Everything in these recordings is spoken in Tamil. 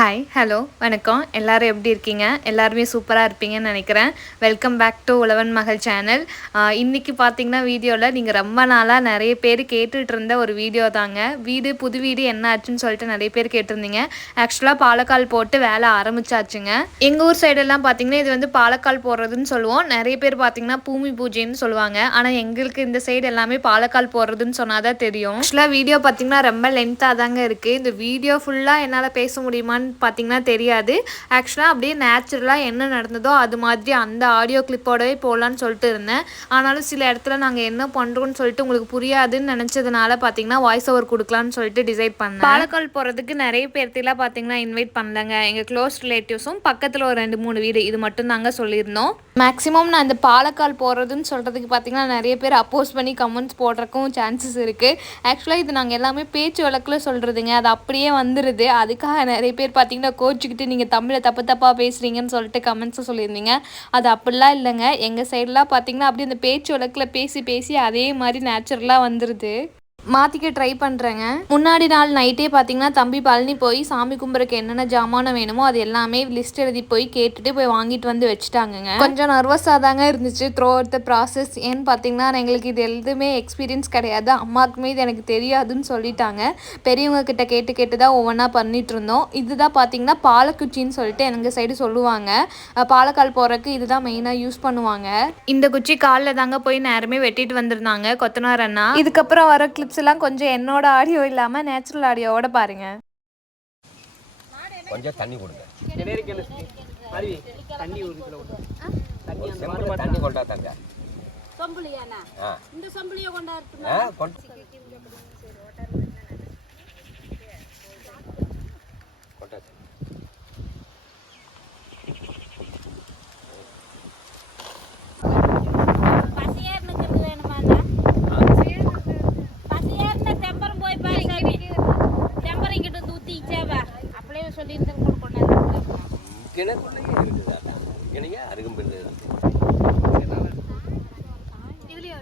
ஹாய் ஹலோ வணக்கம். எல்லாரும் எப்படி இருக்கீங்க? எல்லாருமே சூப்பராக இருப்பீங்கன்னு நினைக்கிறேன். வெல்கம் பேக் டு உழவன் மகள் சேனல் இன்றைக்கி பார்த்தீங்கன்னா வீடியோவில் நீங்கள் ரொம்ப நாளாக நிறைய பேர் கேட்டுட்டு இருந்த ஒரு வீடியோ தாங்க. வீடு புது வீடு என்ன ஆச்சுன்னு சொல்லிட்டு நிறைய பேர் கேட்டிருந்தீங்க. ஆக்சுவலாக பாலக்கால் போட்டு வேலை ஆரம்பிச்சாச்சுங்க. எங்கள் ஊர் சைடெல்லாம் பார்த்தீங்கன்னா இது வந்து பாலக்கால் போடுறதுன்னு சொல்லுவோம். நிறைய பேர் பார்த்தீங்கன்னா பூமி பூஜைன்னு சொல்லுவாங்க. ஆனால் எங்களுக்கு இந்த சைடு எல்லாமே பாலக்கால் போடுறதுன்னு சொன்னால் தான் தெரியும் ஆக்சுவலாக வீடியோ பார்த்தீங்கன்னா ரொம்ப லென்த்தாக தாங்க இருக்குது இந்த வீடியோ ஃபுல்லாக என்னால் பேச முடியுமான்னு பார்த்தீங்கன்னா தெரியாது. ஆக்சுவலாக அப்படியே நேச்சுரலாக என்ன நடந்ததோ அது மாதிரி அந்த ஆடியோ கிளிப்போடவே போகலான்னு சொல்லிட்டு இருந்தேன். ஆனாலும் சில இடத்துல நாங்கள் என்ன பண்ணுறோம்னு சொல்லிட்டு உங்களுக்கு புரியாதுன்னு நினச்சதுனால பார்த்தீங்கன்னா வாய்ஸ் ஓவர் கொடுக்கலான்னு சொல்லிட்டு டிசைட் பண்ணேன். பாலக்கால் போகிறதுக்கு நிறைய பேர்த்திலாம் பார்த்தீங்கன்னா இன்வைட் பண்ணலங்க. எங்கள் க்ளோஸ் ரிலேட்டிவ்ஸும் பக்கத்தில் ஒரு ரெண்டு மூணு வீடு. இது மட்டும் தாங்க சொல்லியிருந்தோம். மேக்ஸிமம் நான் இந்த பாலக்கால் போகிறதுன்னு சொல்கிறதுக்கு பார்த்தீங்கன்னா நிறைய பேர் அப்போஸ் பண்ணி கமெண்ட்ஸ் போடுறக்கும் சான்சஸ் இருக்குது ஆக்சுவலாக இது நாங்கள் எல்லாமே பேச்சு வழக்கில் சொல்கிறதுங்க அது அப்படியே வந்துடுது அதுக்காக நிறைய பேர் பார்த்தீங்கன்னா கோச்சிக்கிட்டு நீங்கள் தமிழை தப்பு தப்பாக பேசுகிறீங்கன்னு சொல்லிட்டு கமெண்ட்ஸும் சொல்லியிருந்தீங்க. அது அப்படிலாம் இல்லைங்க. எங்கள் சைட்லாம் பார்த்தீங்கன்னா அப்படியே அந்த பேச்சு வழக்கில் பேசி பேசி அதே மாதிரி நேச்சுரலாக வந்துடுது மாற்றிக்க ட்ரை பண்ணுறேங்க முன்னாடி நாள் நைட்டே பார்த்தீங்கன்னா தம்பி பழனி போய் சாமி கும்பிட்றக்கு என்னென்ன ஜாமானம் வேணுமோ அது எல்லாமே லிஸ்ட் எழுதி போய் கேட்டுட்டு போய் வாங்கிட்டு வந்து வச்சுட்டாங்கங்க. கொஞ்சம் நர்வஸாக தாங்க இருந்துச்சு. த்ரோ அவுட் த ப்ராசஸ் ஏன்னு பார்த்தீங்கன்னா எங்களுக்கு இது எதுவுமே எக்ஸ்பீரியன்ஸ் கிடையாது. அம்மாவுக்குமே இது எனக்கு தெரியாதுன்னு சொல்லிட்டாங்க. பெரியவங்க கிட்ட கேட்டு கேட்டு தான் ஒவ்வொன்றா பண்ணிட்டு இருந்தோம். இதுதான் பார்த்தீங்கன்னா பாலக்குச்சின்னு சொல்லிட்டு எங்கள் சைடு சொல்லுவாங்க. பாலக்கால் போகிறக்கு இதுதான் மெயினாக யூஸ் பண்ணுவாங்க. இந்த குச்சி காலில் தாங்க போய் நேரமே வெட்டிட்டு வந்திருந்தாங்க கொத்தனார் அண்ணா. இதுக்கப்புறம் வர கிளிப்ஸ் எல்லாம் கொஞ்சம் என்னோட ஆடியோ இல்லாமல் நேச்சுரல் ஆடியோவோட பாருங்க. கொஞ்சம் தண்ணி கொடுங்க. தண்ணி கொண்டா தங்க. சொம்புலியாண்ணா ஆ. இந்த சொம்புலிய கொண்டா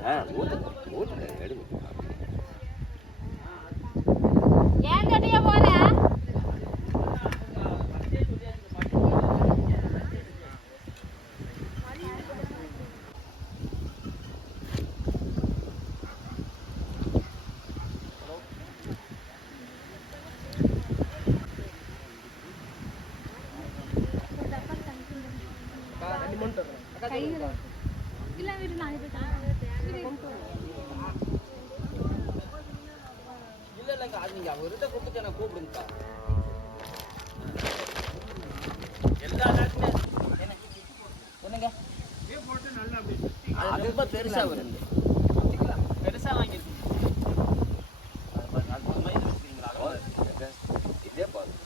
that? ரொம்ப பெருசாக வருது பெருசாக வாங்கியிருக்கீங்க இதே போதும்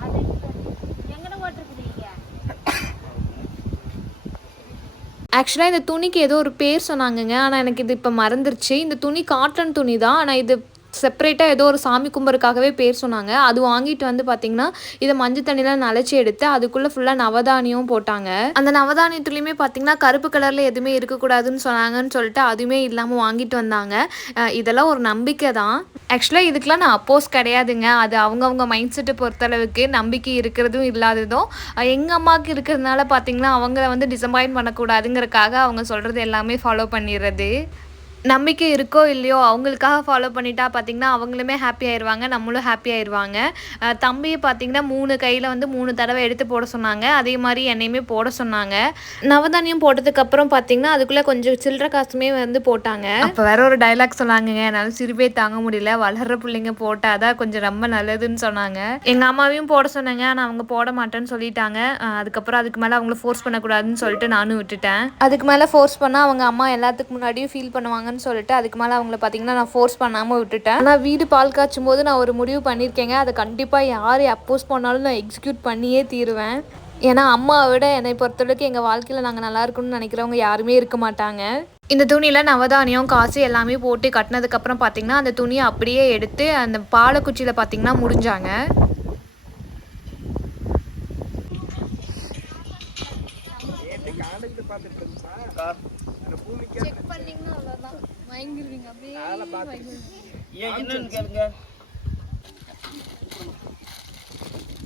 அது எங்கட ஓட்டிருக்கிறீங்க ஆக்சுவலாக இந்த துணிக்கு ஏதோ ஒரு பேர் சொன்னாங்கங்க. ஆனால் எனக்கு இது இப்போ மறந்துருச்சு. இந்த துணி காட்டன் துணி தான் ஆனால் இது செப்பரேட்டாக ஏதோ ஒரு சாமி கும்பருக்காகவே பேர் சொன்னாங்க. அது வாங்கிட்டு வந்து பார்த்தீங்கன்னா இதை மஞ்சள் தண்ணியில் நனைச்சி எடுத்து அதுக்குள்ளே ஃபுல்லாக நவதானியம் போட்டாங்க. அந்த நவதானியத்துலேயுமே பார்த்தீங்கன்னா கருப்பு கலரில் எதுவுமே இருக்கக்கூடாதுன்னு சொன்னாங்கன்னு சொல்லிட்டு அதுவுமே இல்லாமல் வாங்கிட்டு வந்தாங்க. இதெல்லாம் ஒரு நம்பிக்கை தான். ஆக்சுவலாக இதுக்கெலாம் நான் அப்போஸ் கிடையாதுங்க. அது அவங்கவுங்க மைண்ட் செட்டை பொறுத்தளவுக்கு நம்பிக்கை இருக்கிறதும் இல்லாததும். எங்கள் அம்மாவுக்கு இருக்கிறதுனால பார்த்தீங்கன்னா அவங்கள வந்து டிசப்பாயின்ட் பண்ணக்கூடாதுங்கிறக்காக அவங்க சொல்கிறது எல்லாமே ஃபாலோ பண்ணிடுறது. நம்பிக்கை இருக்கோ இல்லையோ அவங்களுக்காக ஃபாலோ பண்ணிட்டா பார்த்தீங்கன்னா அவங்களுமே ஹாப்பி ஆயிடுவாங்க நம்மளும் ஹாப்பி ஆயிடுவாங்க தம்பியை பார்த்தீங்கன்னா மூணு கையில் வந்து மூணு தடவை எடுத்து போட சொன்னாங்க. அதே மாதிரி என்னையுமே போட சொன்னாங்க. நவதானியம் போட்டதுக்கப்புறம் பார்த்தீங்கன்னா அதுக்குள்ளே கொஞ்சம் சில்லற காசுமே வந்து போட்டாங்க. அப்போ வேற ஒரு டைலாக் சொன்னாங்கங்க. என்னால் சிறுபே தாங்க முடியல. வளர்ற பிள்ளைங்க போட்டால் தான் கொஞ்சம் ரொம்ப நல்லதுன்னு சொன்னாங்க. எங்கள் அம்மாவையும் போட சொன்னாங்க. ஆனால் அவங்க போட மாட்டேன்னு சொல்லிட்டாங்க. அதுக்கப்புறம் அதுக்கு மேலே அவங்கள ஃபோர்ஸ் பண்ணக்கூடாதுன்னு சொல்லிட்டு நானும் விட்டுட்டேன். அதுக்கு மேலே ஃபோர்ஸ் பண்ணால் அவங்க அம்மா எல்லாத்துக்கு முன்னாடியும் ஃபீல் பண்ணுவாங்க. பண்ணுவாங்கன்னு சொல்லிட்டு அதுக்கு மேலே அவங்கள பார்த்தீங்கன்னா நான் ஃபோர்ஸ் பண்ணாமல் விட்டுட்டேன். ஆனால் வீடு பால் காய்ச்சும் போது நான் ஒரு முடிவு பண்ணியிருக்கேங்க. அதை கண்டிப்பாக யார் அப்போஸ் பண்ணாலும் நான் எக்ஸிக்யூட் பண்ணியே தீருவேன். ஏன்னா அம்மாவை விட என்னை பொறுத்தளவுக்கு எங்கள் வாழ்க்கையில் நாங்கள் நல்லா இருக்கணும்னு நினைக்கிறவங்க யாருமே இருக்க மாட்டாங்க. இந்த துணியில் நவதானியம் காசு எல்லாமே போட்டு கட்டினதுக்கப்புறம் பார்த்தீங்கன்னா அந்த துணியை அப்படியே எடுத்து அந்த பாலக்குச்சியில் பார்த்தீங்கன்னா முடிஞ்சாங்க. பார்த்துட்டு அந்த பூமிக்கு அதெல்லாம் பார்த்து. ஏன் என்னன்னு கேளுங்க.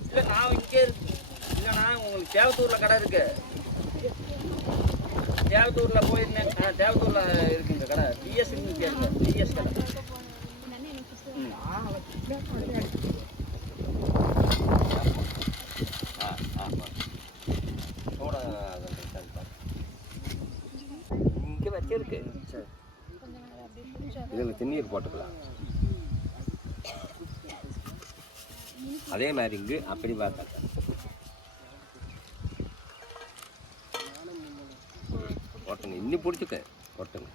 இல்ல நான் இங்கே இருக்கு இல்லைண்ணா உங்களுக்கு தேவத்தூர்ல கடை இருக்கு. தேவத்தூர்ல போயிருந்தேன். தேவத்தூர்ல இருக்குங்க கடை. பிஎஸ் கேளுங்க. பிஎஸ் கடை. ஆ ஆமாம் சோடா அது இருக்கான்னு பாரு. வச்சிருக்கு சரி. இதில் திருநீர் போட்டுக்கலாம். அதே மாதிரி இங்கு அப்படி பார்த்தா ஒட்டுங்க இன்னும் பிடிச்சிக்க ஒட்டுங்க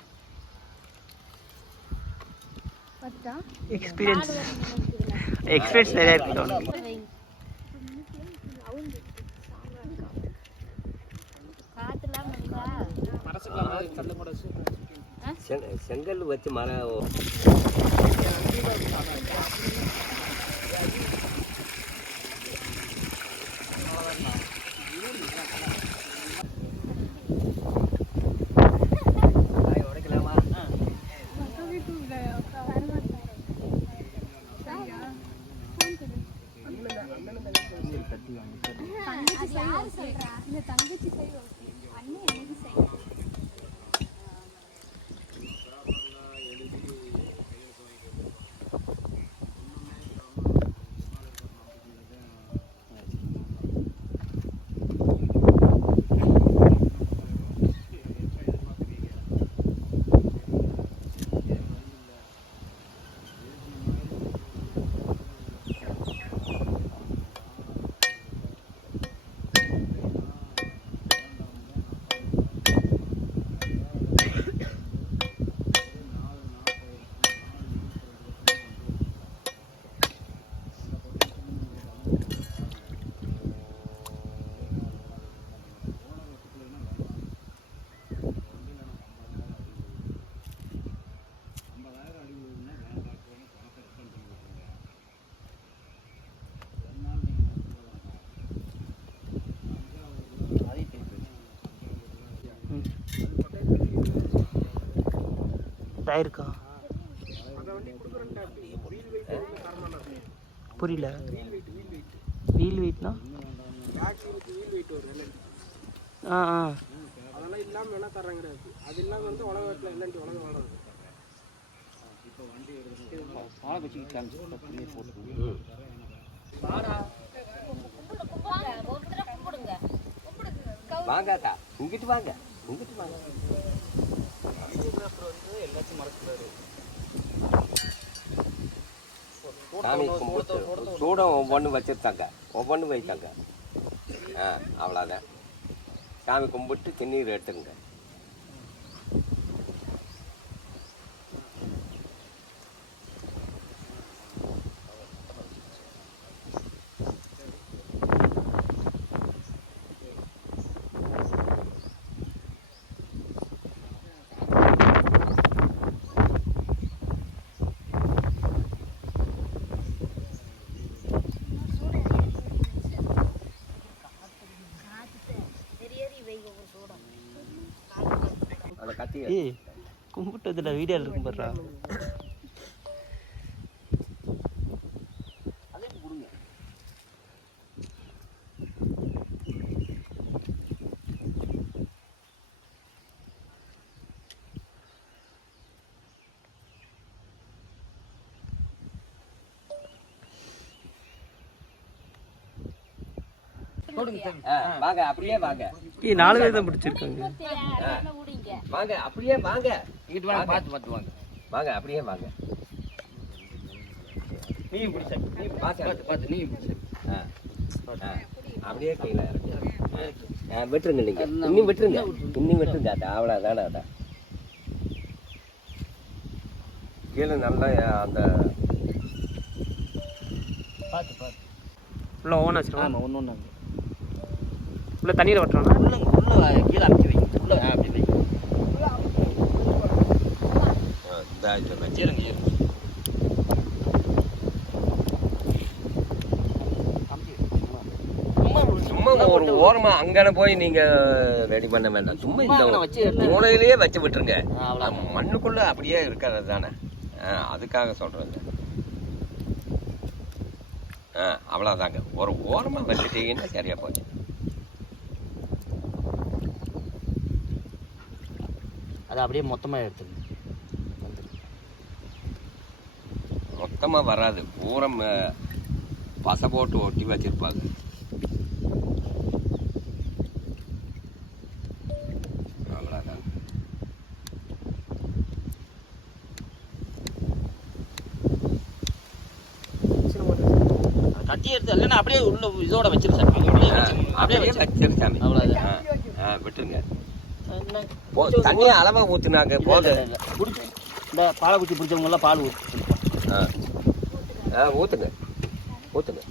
எக்ஸ்பீரியன்ஸ் எக்ஸ்பீரியன்ஸ் நிறையா இருக்கு அவனுக்கு காத்துலாம் இருக்கா மரசுக்கலாம் கல்லு கூட செங் செங்கல் வச்சு மரம் டயருக்கா புரியல. வீல் வெயிட்னா ஆ ஆ. அதெல்லாம் இல்லாமல் வேணா தர்றாங்க கிடையாது அது இல்லாமல் வந்து உலகத்தில் இல்லைன்ட்டு உலகம் ஒரு தடவை கும்பிடுங்க வாங்க அக்கா இங்கிட்டு வாங்க. இங்கிட்டு வாங்க எல்லாத்தையும் மறக்கிறாரு சாமி கும்பிட்டு சூடம் ஒவ்வொன்று வச்சுருத்தாங்க ஒவ்வொன்று வைத்தாங்க ஆ அவ்வளோதான் சாமி கும்பிட்டு திருநீர் எடுத்துங்க ஏய் கும்பிட்டு வந்துடா வீடியோ இருக்கும் பாருடா. ஆ, வாங்க அப்படியே வாங்க. நாலு பேர் தான் பிடிச்சிருக்காங்க. வாங்க அப்படியே வாங்க. இங்கிட்டு வாங்க பார்த்து பார்த்து வாங்க. வாங்க அப்படியே வாங்க. நீயும் பிடிச்ச நீ பார்த்து. பார்த்து பார்த்து நீயும் பிடிச்ச ஆ, ஆ, அப்படியே ஆ, விட்டுருங்க நீங்க. இன்னும் விட்டுருங்க. இன்னும் விட்டுருங்க. அது அவ்வளோதானே அதான் கீழே நல்லா அந்த பார்த்து பார்த்து. உள்ள ஓன் ஆமாம் ஒன்று ஒன்று. உள்ள தண்ணீர் வட்டுறானா? உள்ள உள்ள கீழே அமைச்சு வைங்க உள்ள ஆ, அப்படி வைங்க இருங்க சும்மா ஒரு ஓரமா அங்கன போய் நீங்க ரெடி பண்ண வேண்டாம் சும்மா வச்சு இந்த மூலையிலேயே வச்சு விட்டுருங்க. மண்ணுக்குள்ள அப்படியே இருக்கிறது தானே. அதுக்காக சொல்றது ஆ அவ்வளோதாங்க ஒரு ஓரமா வச்சுட்டீங்கன்னா சரியா போச்சு. அதை அப்படியே மொத்தமாக எடுத்துருங்க மொத்தமா வராது. பூரம் பசை போட்டு ஒட்டி வச்சிருப்பாங்க. அவ்வளோதான் கட்டி எடுத்து இல்லைன்னா அப்படியே உள்ள இதோட வச்சிரு சார் அப்படியே வச்சிரு. சாமி. அவ்வளவுதான். ஆ, விட்டுருங்க. தண்ணியை அளவா ஊத்துனாங்க இல்ல, போதும். குடிச்சு. இந்த பாலை குச்சி பிடிச்சவங்க எல்லாம் பால் ஆ. ஆ ஊத்துங்க. ஊத்துங்க.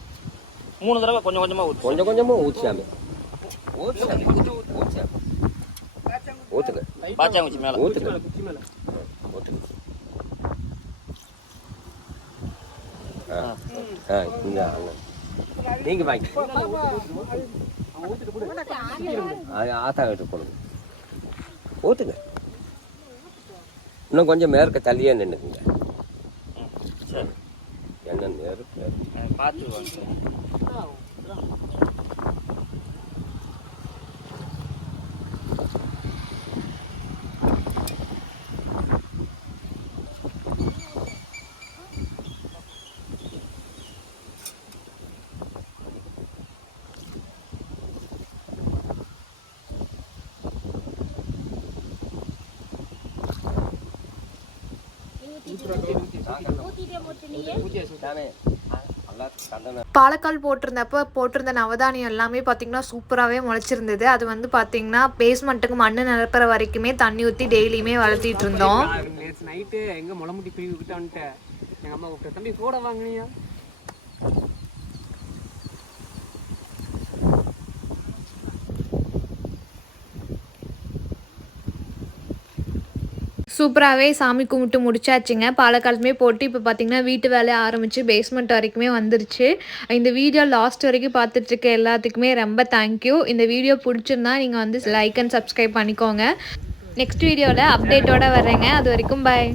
மூணு தடவை கொஞ்சம் கொஞ்சமா ஊத்து. கொஞ்சம் கொஞ்சமா ஊச்சாமி ஊச்சாமி ஊச்சாமி ஊத்துங்க. பாச்சாங்குச்சி மேல. ஆ. ஆ இங்க அங்க. நீங்க வாங்கி. அது ஆத்தா கிட்ட கொடுங்க ஊத்துங்க. இன்னும் கொஞ்சம் மேற்க தள்ளியே நின்றுக்குங்க சரி என்ன நேருக்கு அஹ் பார்த்து வாங்க ஊத்திட்டே போட்டு நீ தானே நல்லா கண்டன பாலக்கால் போட்டிருந்தப்ப போட்டிருந்த நவதானியம் எல்லாமே பார்த்தீங்கன்னா சூப்பராகவே முளைச்சிருந்தது. அது வந்து பார்த்தீங்கன்னா பேஸ்மெண்ட்டுக்கு மண் நிரப்புற வரைக்குமே தண்ணி ஊற்றி டெய்லியுமே வளர்த்திட்டு இருந்தோம். நைட்டு எங்க முளமுட்டி பிரிவு விட்டு வந்துட்டேன். எங்க அம்மா கூப்பிட்டு தம்பி கூட வாங்கினியா? சூப்பராகவே சாமி கும்பிட்டு முடிச்சாச்சுங்க. பாலக்காலத்துமே போட்டு இப்போ பார்த்தீங்கன்னா வீட்டு வேலையை ஆரம்பித்து பேஸ்மெண்ட் வரைக்குமே வந்துருச்சு. இந்த வீடியோ லாஸ்ட் வரைக்கும் பார்த்துட்ருக்க எல்லாத்துக்குமே ரொம்ப தேங்க்யூ இந்த வீடியோ பிடிச்சிருந்தா நீங்கள் வந்து லைக் அண்ட் சப்ஸ்கிரைப் பண்ணிக்கோங்க. நெக்ஸ்ட் வீடியோவில் அப்டேட்டோட வர்றேங்க. அது வரைக்கும் பாய்